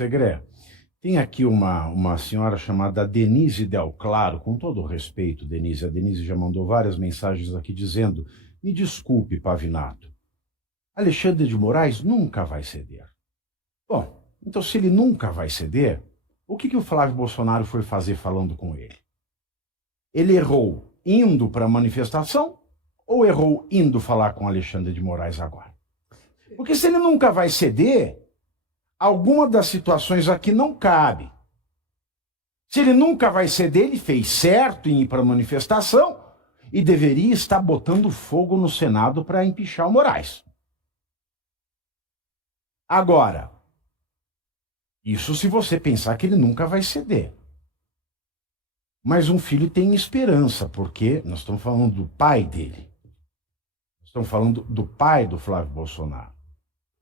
Segré, tem aqui uma senhora chamada Denise Del Claro, com todo o respeito, Denise. A Denise já mandou várias mensagens aqui dizendo: me desculpe, Pavinato, Alexandre de Moraes nunca vai ceder. Bom, então se ele nunca vai ceder, o que o Flávio Bolsonaro foi fazer falando com ele? Ele errou indo para a manifestação ou errou indo falar com Alexandre de Moraes agora? Porque se ele nunca vai ceder, alguma das situações aqui não cabe. Se ele nunca vai ceder, ele fez certo em ir para a manifestação e deveria estar botando fogo no Senado para empichar o Moraes. Agora, isso se você pensar que ele nunca vai ceder. Mas um filho tem esperança, porque nós estamos falando do pai dele. Nós estamos falando do pai do Flávio Bolsonaro.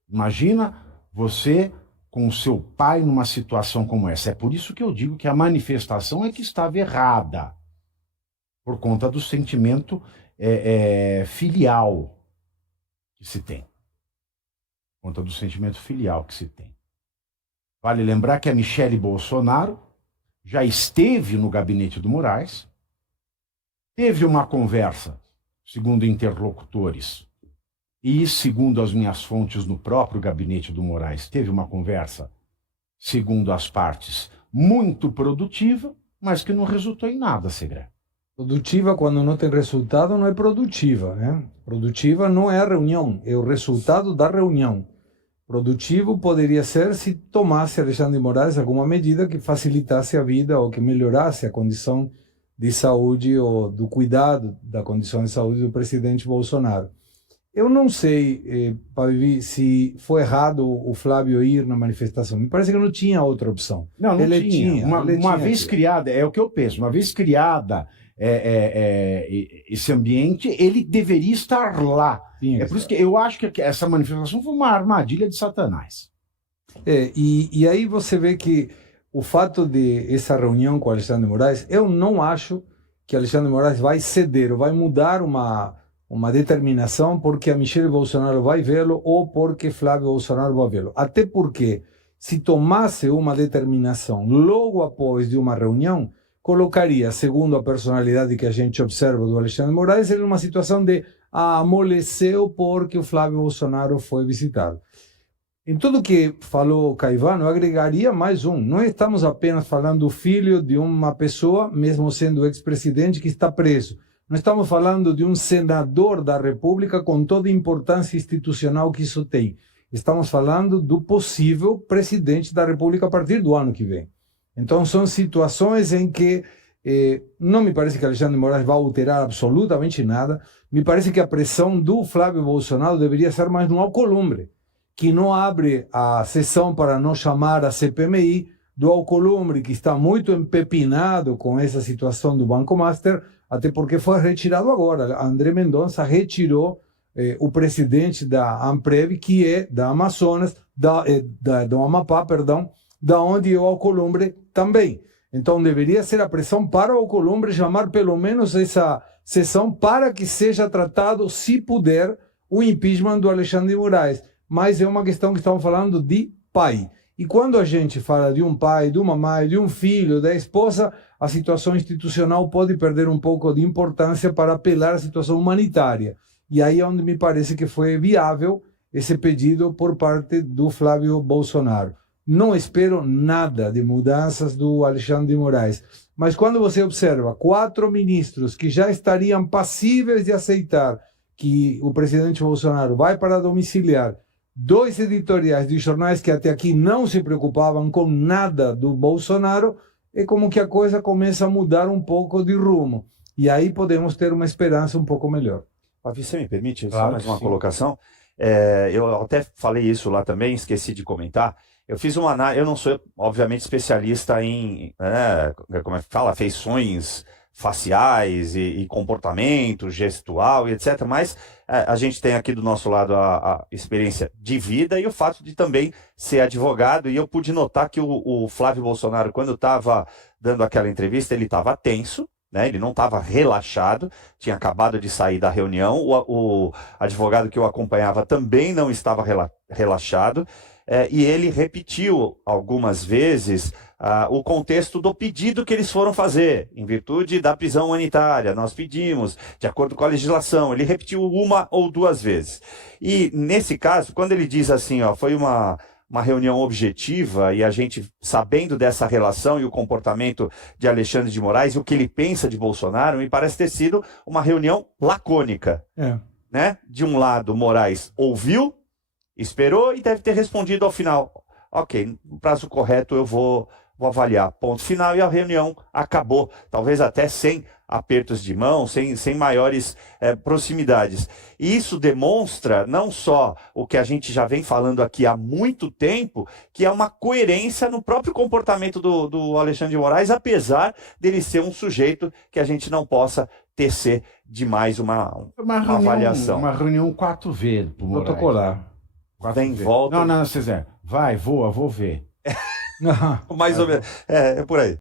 Imagina você com o seu pai numa situação como essa. É por isso que eu digo que a manifestação é que estava errada, por conta do sentimento filial que se tem. Por conta do sentimento filial que se tem. Vale lembrar que a Michele Bolsonaro já esteve no gabinete do Moraes, teve uma conversa, segundo interlocutores, e segundo as minhas fontes no próprio gabinete do Moraes, teve uma conversa, segundo as partes, muito produtiva, mas que não resultou em nada, Segré. Produtiva, quando não tem resultado, não é produtiva, né? Produtiva não é a reunião, é o resultado da reunião. Produtivo poderia ser se tomasse Alexandre de Moraes alguma medida que facilitasse a vida ou que melhorasse a condição de saúde ou do cuidado da condição de saúde do presidente Bolsonaro. Eu não sei, Pavi, se foi errado o Flávio ir na manifestação. Me parece que não tinha outra opção. Não tinha. Uma vez criada, é o que eu penso, uma vez criada esse ambiente, ele deveria estar lá. Sim, por isso que eu acho que essa manifestação foi uma armadilha de Satanás. E aí você vê que o fato de essa reunião com Alexandre de Moraes, eu não acho que Alexandre de Moraes vai ceder ou vai mudar uma determinação porque a Michele Bolsonaro vai vê-lo ou porque Flávio Bolsonaro vai vê-lo. Até porque, se tomasse uma determinação logo após de uma reunião, colocaria, segundo a personalidade que a gente observa do Alexandre de Moraes, ele numa situação de amoleceu porque o Flávio Bolsonaro foi visitado. Em tudo que falou Caivano, eu agregaria mais um. Não estamos apenas falando do filho de uma pessoa, mesmo sendo ex-presidente, que está preso. Nós estamos falando de um senador da República com toda a importância institucional que isso tem. Estamos falando do possível presidente da República a partir do ano que vem. Então, são situações em que não me parece que Alexandre de Moraes vai alterar absolutamente nada. Me parece que a pressão do Flávio Bolsonaro deveria ser mais no Alcolumbre, que não abre a sessão para não chamar a CPMI, do Alcolumbre, que está muito empepinado com essa situação do Banco Master, até porque foi retirado agora. André Mendonça retirou o presidente da Amprev, que é da Amazonas, do Amapá, perdão, da onde é o Alcolumbre também. Então deveria ser a pressão para o Alcolumbre chamar pelo menos essa sessão para que seja tratado, se puder, o impeachment do Alexandre de Moraes. Mas é uma questão que estamos falando de pai. E quando a gente fala de um pai, de uma mãe, de um filho, da esposa, a situação institucional pode perder um pouco de importância para apelar à situação humanitária. E aí é onde me parece que foi viável esse pedido por parte do Flávio Bolsonaro. Não espero nada de mudanças do Alexandre de Moraes. Mas quando você observa 4 ministros que já estariam passíveis de aceitar que o presidente Bolsonaro vai para domiciliar, 2 editoriais de jornais que até aqui não se preocupavam com nada do Bolsonaro, é como que a coisa começa a mudar um pouco de rumo. E aí podemos ter uma esperança um pouco melhor. Pavi, você me permite Claro, só mais uma sim. colocação? Eu até falei isso lá também, esqueci de comentar. Eu fiz uma análise, eu não sou, obviamente, especialista em, como é que fala, feições faciais e comportamento gestual e etc. Mas a gente tem aqui do nosso lado a experiência de vida e o fato de também ser advogado. E eu pude notar que o Flávio Bolsonaro, quando estava dando aquela entrevista, ele estava tenso, né? Ele não estava relaxado, tinha acabado de sair da reunião. O advogado que o acompanhava também não estava relaxado. e ele repetiu algumas vezes o contexto do pedido que eles foram fazer, em virtude da prisão humanitária. Nós pedimos, de acordo com a legislação. Ele repetiu uma ou duas vezes. E, nesse caso, quando ele diz assim, ó, foi uma reunião objetiva e a gente, sabendo dessa relação e o comportamento de Alexandre de Moraes e o que ele pensa de Bolsonaro, me parece ter sido uma reunião lacônica. Né? De um lado, Moraes ouviu, esperou e deve ter respondido ao final. Ok, no prazo correto eu vou avaliar. Ponto final, e a reunião acabou. Talvez até sem apertos de mão, sem maiores proximidades. E isso demonstra não só o que a gente já vem falando aqui há muito tempo, que é uma coerência no próprio comportamento do Alexandre de Moraes, apesar dele ser um sujeito que a gente não possa tecer demais uma avaliação. Uma reunião 4V pro Moraes. Protocolar. 4V. Vem, volta. Não, César. Vai, voa, vou ver. Mais ou menos. É por aí.